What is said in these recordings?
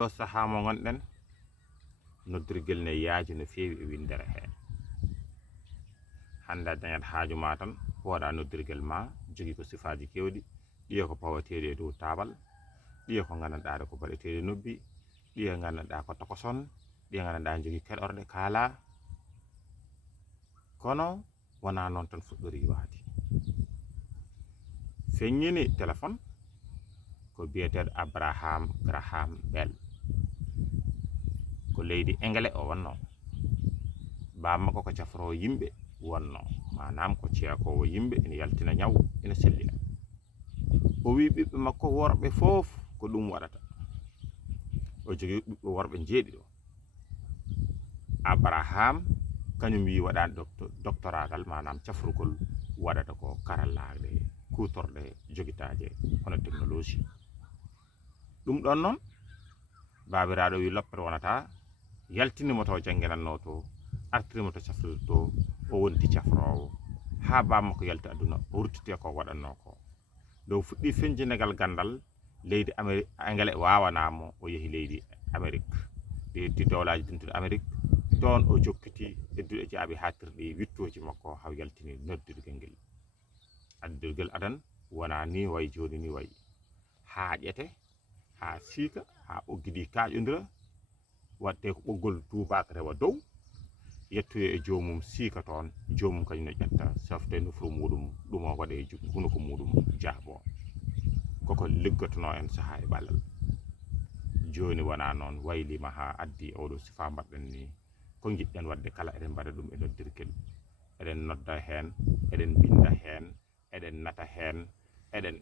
ɗo saha mo gonɗen noddirgel ne yaaji no feewi e windere heen hannde a dañat haaju ma tan hooɗa noddirgel ma jogi ko sifaaji kewɗi ɗiya ko pawateeɗi e dow taabal ɗiya ko nganndanɗaa ko baɗeteeɗe nobbi ɗiya nganndanɗaa ko tokoson ɗiya nganndanɗaa jogi keɗorɗe kaala kono wona noon tan fuɗɗori waadi feññini téléphone ko biyeteeɗo Abraham Graham Bell ko leydi Anglais o wonno bammakko ko cafrowo yimɓe wonno manam ko ceekowo yimɓe ina yaltina ñaw ina sellina o wi ɓiɓɓe makko worɓe fof ko ɗum waɗata o jogui ɓiɓɓe worɓe jeeɗiɗo Abraham kañum wi waɗani doctoratal manam cafrugol waɗata ko karallaɗe kutorɗe joguitaje hono technologie ɗum ɗon noon babiraɗo wi loppere wonata yaltinimo to jangguinanno to artirimo to cafrirde to o wonti cafrowo ha bammakko yalti aduna o ruttite ko waɗanno ko dow fuɗɗi feñjinegal gandal leydi Anglais wawanamo o yeehi leydi Amérique leydi dowlaji dintuɗo Amérique toon o jokkiti edduɗo jaabi hattirɗi wittoji makko haw yaltini noddirgel ngel addirgel adan wona ni way joni ni way haaƴete ha siika ha ɓoggidi kaƴodira watte ko ɓoggol tubak rewa dow yettoye e jomum siika toon jomum kañum no ƴetta safte nufru muɗum ɗum o waɗe hunuko muɗum jaabo koko liggatono en saaha e ballal joni wona noon waylima ha addi oɗo sifa mbaɗɗen ni ko jiɗɗen wadde kala eɗen mbaɗa ɗum e noddirgel eɗen nodda hen eɗen binda hen eɗen nata hen eɗen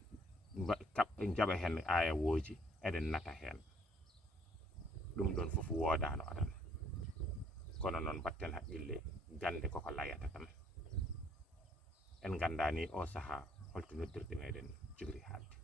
jaɓa hen ayawoji eɗen nata hen ɗum ɗon foof wodano adan kono noon batten haqqille gande koko layata tan en gandani o saaha holto noddirɗe meɗen jogori haalde